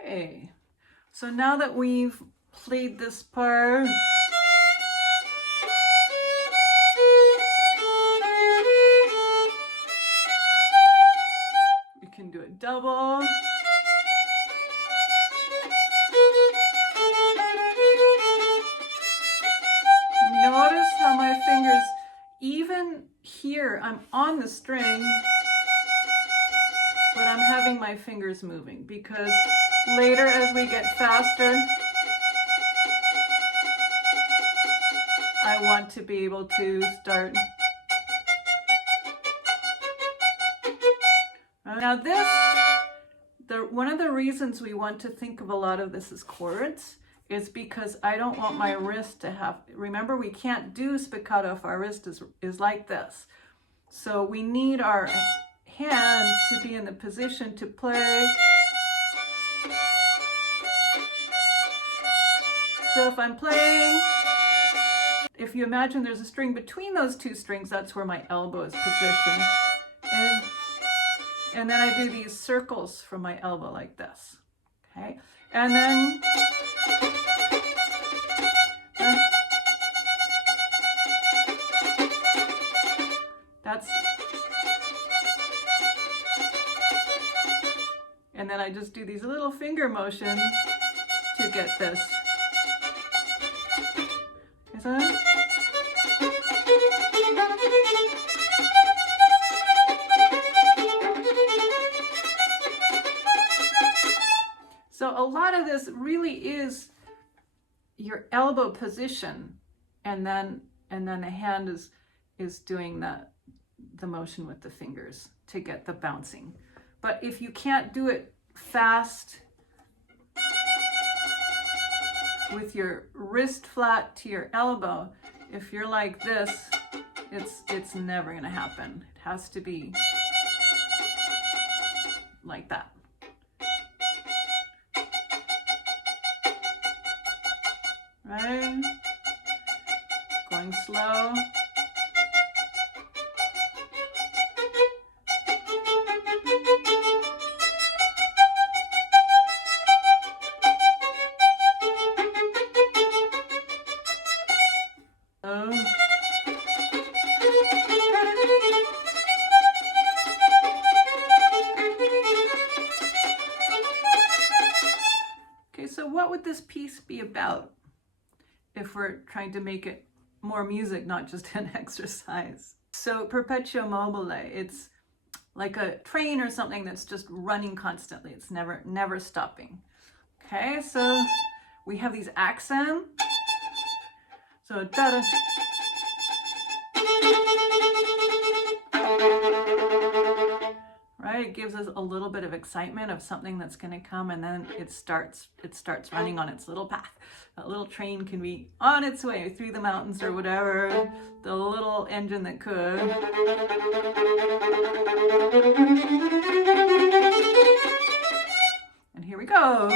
Okay, so now that we've played this part, we can do it double. Notice how my fingers, even here, I'm on the string, but I'm having my fingers moving because later as we get faster, I want to be able to start. Now this, one of the reasons we want to think of a lot of this as chords is because I don't want my wrist to have, remember we can't do spiccato if our wrist is like this. So we need our hand to be in the position to play. So if I'm playing, if you imagine there's a string between those two strings, that's where my elbow is positioned. And then I do these circles from my elbow like this, okay? And then and then I just do these little finger motions to get this. So a lot of this really is your elbow position, and then the hand is doing the motion with the fingers to get the bouncing. But if you can't do it fast with your wrist flat to your elbow, if you're like this, it's never gonna happen. It has to be like that. Right? Going slow. Okay, so what would this piece be about if we're trying to make it more music, not just an exercise? So Perpetuo Mobile, it's like a train or something that's just running constantly. It's never stopping. Okay, so we have these accents. So da-da. Right, it gives us a little bit of excitement of something that's going to come, and then it starts running on its little path. That little train can be on its way through the mountains or whatever, the little engine that could. And here we go.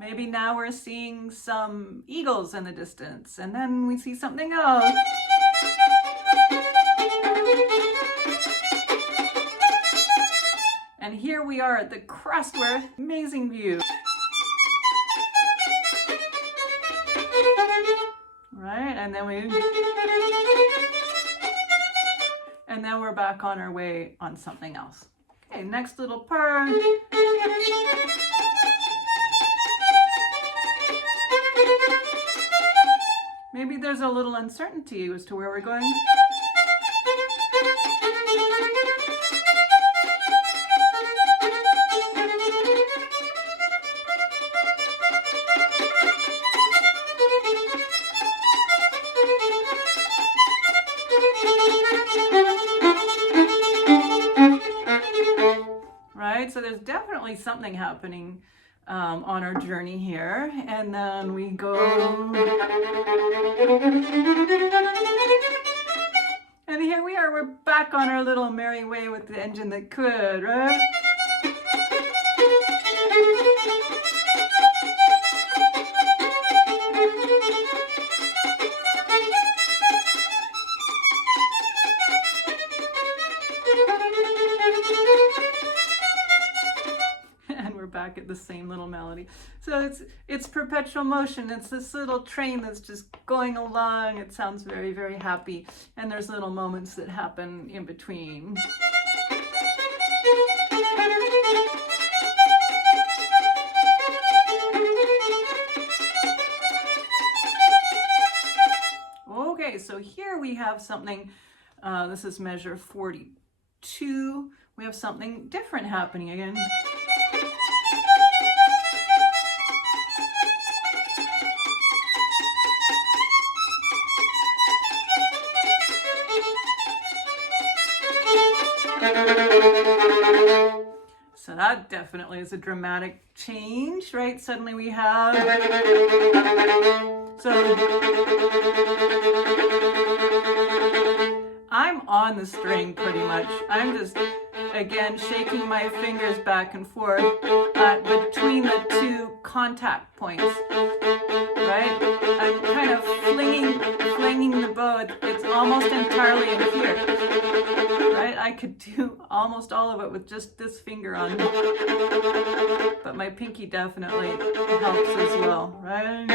Maybe now we're seeing some eagles in the distance, and then we see something else. And here we are at the crest where amazing view. Right, and then we're back on our way on something else. Okay, next little part. Maybe there's a little uncertainty as to where we're going. Right, so there's definitely something happening on our journey here, and then we go, and here we are, we're back on our little merry way with the engine that could, right? back at the same little melody. So it's perpetual motion. It's this little train that's just going along. It sounds very, very happy. And there's little moments that happen in between. Okay, so here we have something, this is measure 42. We have something different happening again. So that definitely is a dramatic change, right? Suddenly we have, so I'm on the string pretty much. I'm just, again, shaking my fingers back and forth between the two contact points, right? I'm kind of flinging the bow. It's almost entirely in here, right? I could do almost all of it with just this finger on, but my pinky definitely helps as well, right?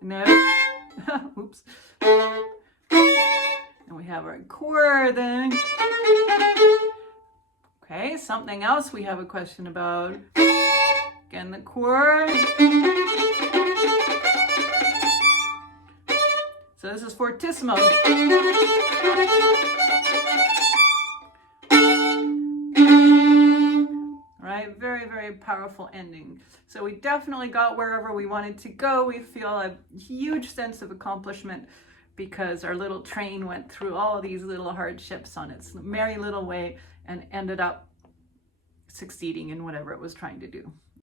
No, oops. And we have our chord then. Okay, something else we have a question about. Again, the chord. So this is fortissimo. Right, very, very powerful ending. So we definitely got wherever we wanted to go. We feel a huge sense of accomplishment because our little train went through all these little hardships on its merry little way and ended up succeeding in whatever it was trying to do.